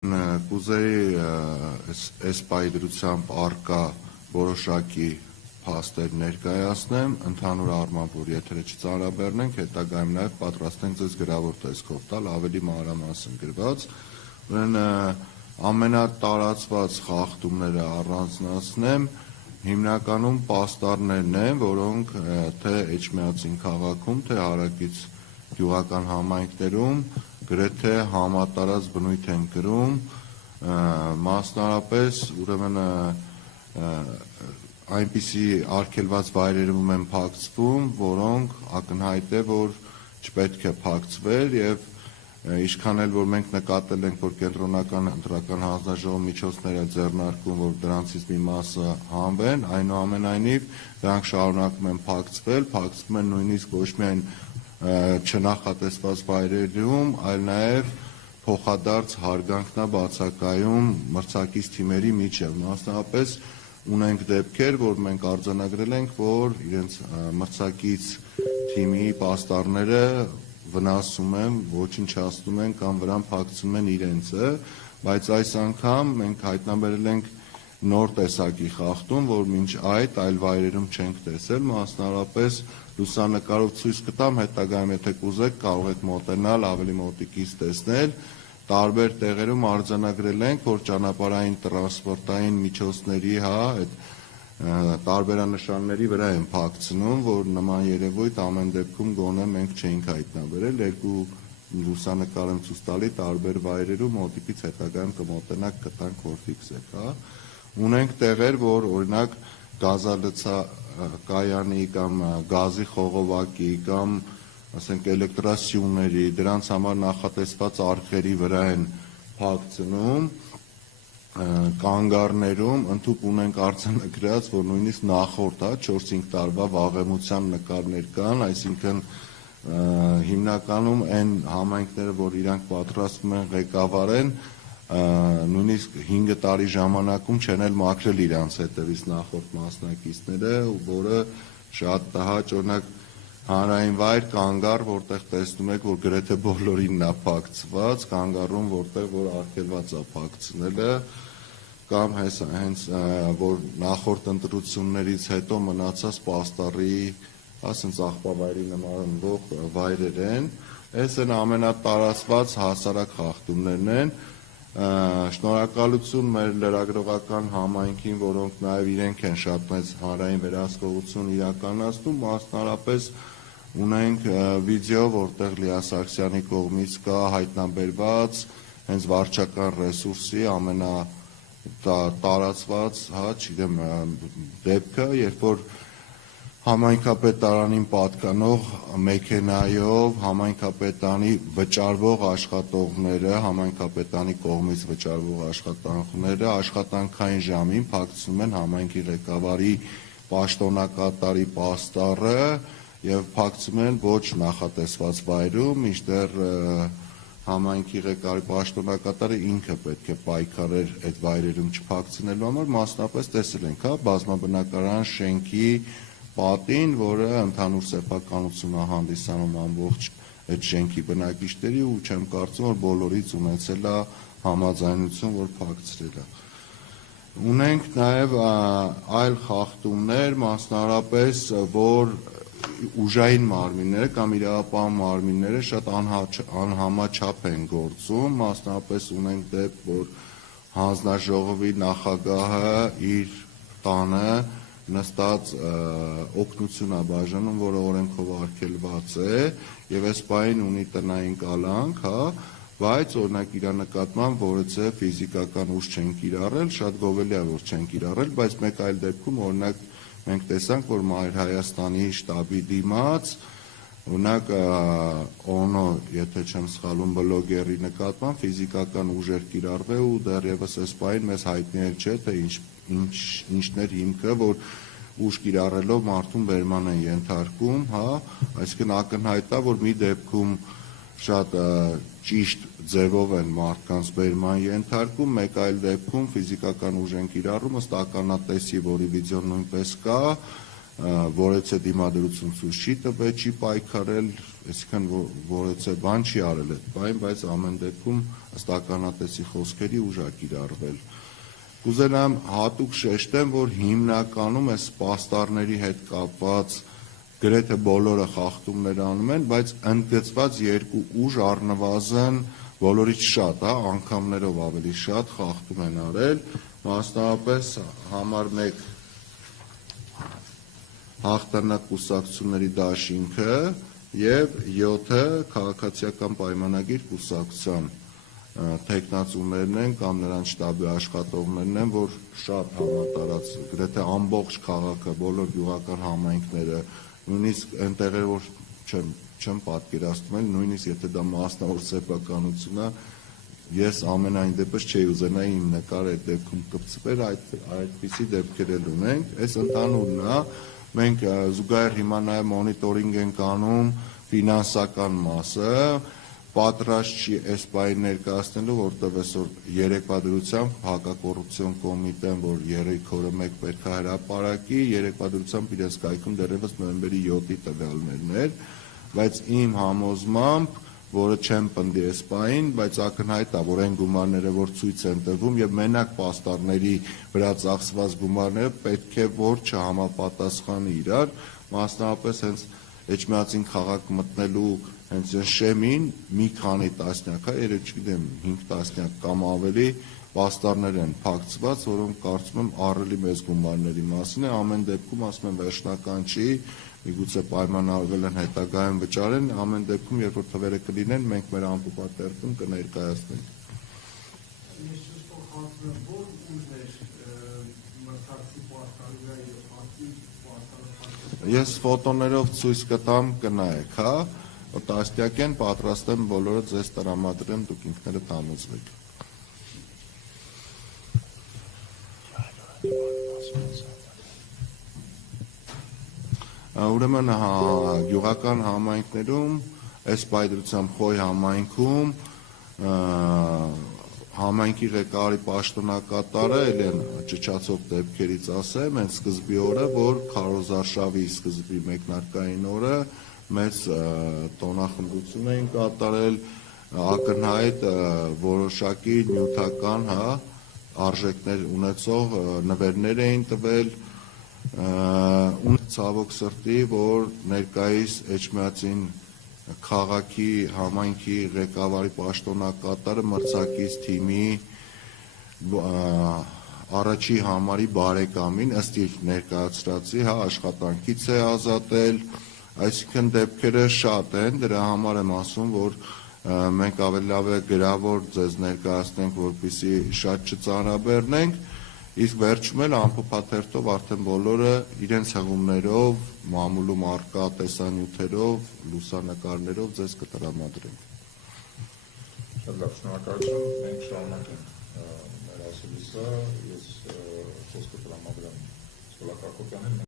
Կուզեի այս պայդրությամբ արկա որոշակի փաստեր ներկայացնեմ, ընդհանուր առմամբ, որ եթերը չծանրաբեռնենք, հետագայում նաև պատրաստ ենք ձեզ գրավոր տեսքով տալ, ավելի մանրամասն գրված։ Ուրեմն ամենատարածված խախտումները առանձնացնեմ, հիմնականում պաստառներն են, որոնք թե Էջմիածին քաղաքում, թե հարակից գյուղական համայնքներում գրեթե համատարած բնույթ են կրում, մասնարապես ուրեմն այնպիսի արգելված վայրերում են փակցվում, որոնք ակնհայտ է, որ չպետք է փակցվել եւ ինչքան էլ որ մենք նկատել ենք, որ կենտրոնական ընտրական հանձնաժողովի միջոցները ձեռնարկում, որ դրանցից մի մասը հանվեն, այնուամենայնիվ դրանք շարունակում են փակցվում են նույնիսկ ոչ միայն չնախատեսված վայրերում, այլ նաև փոխադարձ հարգանքն է բացակայում մրցակից թիմերի միջև, մասնավորապես ունենք դեպքեր, որ մենք արձանագրել ենք, որ իրենց մրցակից թիմի պաստառները վնասում են, ոչնչացնում են կամ վրան փակցում են իրենցը, բայց այս անգամ մենք հայտնաբերել ենք նոր տեսակի խախտում, որ մինչ այդ այլ վայրերում չենք տեսել, մասնավորապես լուսանկարով ցույց կտամ, հետագայում եթե կուզեք կարող եք մոտենալ, ավելի մոտիկից տեսնել, տարբեր տեղերում արձանագրել ենք, որ ճանապարհային տրանսպորտային միջոցների, այդ տարբերանշանների վրա են փակցնում, որ նման երևույթ ամեն դեպքում գոնե մենք չէինք հայտնաբերել, երկու լուսանկար եմ ցույց տալի տարբեր վայրերում, մոտիկից հետագայում կմոտենաք, կտանք, որ ֆիքսեք, Ունենք տեղեր, որ օրինակ գազալցակայանի կամ գազի խողովակի կամ ասենք էլեկտրասյուների, դրանց համար նախատեսված արկղերի վրա են փակցնում, կանգառներում, ընդհուպ ունենք արձանագրած, որ նույնիսկ նախորդ 4-5 տարվա վաղեմության նկարներ կան, այսինքն հիմնականում այն համայնքները, որ իրանք պատրաստվում են ղեկավարեն, նույնիսկ 5 տարի ժամանակում չեն էլ մաքրել իրանց հետևից նախորդ մասնակիցները, որը շատ տհաճ, օրինակ հանրային վայր կանգառ, որտեղ տեսնում եք, որ գրեթե բոլորինն է փակցված, կանգառում, որտեղ որ արգելված է փակցնելը, կամ հենց որ նախորդ ընտրություններից հետո մնացած պաստառի, ասենց աղբավայրի նմանվող վայրեր են, այս են ամենատարածված հասարակ խախտումներն են, Շնորհակալություն մեր լրագրողական համայնքին, որոնք նաև իրենք են շատ մեծ հանրային վերահսկողություն իրականացնում, մասնարապես ունենք վիդեո, որտեղ Լիա Սարգսյանի կողմից կա հայտնաբերված հենց վարչական ռեսուրսի ամենատարածված, չգիտեմ, դեպքը, երբ որ համայնքապետարանին պատկանող մեքենայով համայնքապետանի վճարվող աշխատողները, համայնքապետանի կողմից վճարվող աշխատանքները աշխատանքային ժամին փակցնում են համայնքի ղեկավարի պաշտոնակատարի պաստառը եւ փակցում են ոչ նախատեսված վայրում, մինչդեռ համայնքի ղեկավարի պաշտոնակատարը ինքը պետք է պայքարեր այդ վայրերում չփակցնելու համար, մասնապես տեսել ենք, բազմաբնակարան շենքի պատին, որը ընդհանուր սեփականություն է հանդիսանում ամբողջ այդ շենքի բնակիչների ու չեմ կարծում, որ բոլորից ունեցել է համաձայնություն, որ փակցրել է։ Ունենք նաև այլ խախտումներ, մասնարապես, որ ուժային մարմինները կամ իրավապահ մարմինները շատ անհամաչափ են գործում, մասնարապես ունենք դեպք, որ հանձնաժողովի նախագահը իր տանը նստած օգնություն է բաժանում, որը օրենքով արգելված է եւ այս պահին ունի տնային կալանք, բայց օրինակ իր նկատմամբ, որը ձե ֆիզիկական ուժ չեն կիրառել, շատ գովելի է, որ չեն կիրառել, բայց մեկ այլ դեպքում օրինակ մենք տեսանք, որ Մայր Հայաստանի շտաբի դիմաց օրինակ օնո, եթե չեմ սխալվում, բլոգերի նկատմամբ ֆիզիկական ուժ էր կիրառվել ու դեռևս այս պահին մեզ հայտնի չէ, թե ինչն էր հիմքը, որ ուժ կիրառելով մարդուն բերման են ենթարկում, այսինքն ակնհայտ է, որ մի դեպքում շատ ճիշտ ձևով են մարդկանց բերման ենթարկում, մեկ այլ դեպքում ֆիզիկական ուժ են կիրառում, ըստ ականատեսի, որի վիդեոն նույնպես կա, որեցե դիմադրություն ցույց չի տվել, չի պայքարել, այսինքն որեցե բան չի արել այդ բան, բայց ամեն դեպքում ըստ ականատեսի խոսքերի ուժ կիրառվել։ Կուզենամ հատուկ շեշտեմ, որ հիմնականում այս պաստառների հետ կապված գրեթե բոլորը խախտումներ անում են, բայց ընդգծված երկու ուժ առնվազն բոլորից շատ, անգամներով ավելի շատ խախտում են արել, մասնավորապես համար 1 հաղթանակ կուսակցությունների դաշինքը եւ 7-ը քաղաքացիական պայմանագիր կուսակցության տեխնացուներն են կամ նրանց շտաբի աշխատողներն են, որ շատ համատարած գրեթե ամբողջ քաղաքը, բոլոր գյուղական համայնքները, նույնիսկ այնտեղեր որ չեմ պատկերացնում, նույնիսկ եթե դա մասնավոր սեփականություն է, ես ամենայն դեպս չէի ուզենա իմ նկարը այդ դեպքում կպցվեր, այդպիսի դեպքեր էլ ունենք, այս ընդհանուրն է, մենք զուգահեռ հիմա նաև մոնիտորինգ ենք անում ֆինանսական մասը, պատրաստ չի այս բանը ներկայացնելու, որտեղ այսօր երեկվա դրությամբ հակակոռուպցիոն կոմիտեն, որ 3 օրը մեկ պետք է հրապարակի, երեկվա դրությամբ իրենց կայքում դեռևս նոյեմբերի 7-ի տվյալներն էր, բայց իմ համոզմամբ, որը չեմ պնդի այս բանին, բայց ակնհայտ է, որ այն գումարները, որ ցույց են տրվում եւ մենակ պաստառների վրա ծախսված գումարները պետք է որ չհամապատասխանի իրար, մասնավորապես հենց Էջմիածին քաղաք մտնելու հենց շեմին մի քանի տասնյակ, երեք չգիտեմ 5 տասնյակ կամ ավելի պաստառներ են փակցված, որոնք կարծում եմ ահռելի մեծ գումարների մասին է, ամեն դեպքում ասում եմ վերջնական չի, միգուցե պայմանավորվել են հետագայում վճարեն, ամեն դեպքում երբ որ թվերը կլինեն, մենք մեր ամփոփատերտում կներկայացնենք։ Ես ֆոտոներով ցույց կտամ կնայեք, տասնյակ են, պատրաստ եմ բոլորը ձեզ տրամադրեմ, դուք ինքներդ համոզվեք։ Ուրեմն գյուղական համայնքներում, այս պայդրությամբ Խոյ համայնքում համայնքի ղեկավարի պաշտոնակատարը Էլեն ճճացող դեպքերից ասեմ, հենց սկզբի օրը, որ քարոզարշավի սկզբի մեկնարկային օրը մեծ տոնախմբություն էին կատարել, ակնհայտ որոշակի նյութական արժեքներ ունեցող նվերներ էին տվել, ու ցավոք սրտի, որ ներկայիս Էջմիածին քաղաքի համայնքի ղեկավարի պաշտոնակատարը մրցակից թիմի առաջի համարի բարեկամին ըստ իր ներկայացրածի աշխատանքից է ազատել, այսինքն դեպքերը շատ են, դրա համար եմ ասում, որ մենք ավելի լավ է գրավոր ձեզ ներկայացնենք, որպեսզի շատ չծանրաբեռնենք, իսկ վերջում էլ ամփոփաթերթով արդեն բոլորը իրենց հղումներով, մամուլում առկա տեսանյութերով, լուսանկարներով ձեզ կտրամադրենք։ Շատ լավ, շնորհակալություն, մենք շարունակենք մեր ասելիսը, ես խոսքը տրամադրեմ Սոլակ Հակոբյանին։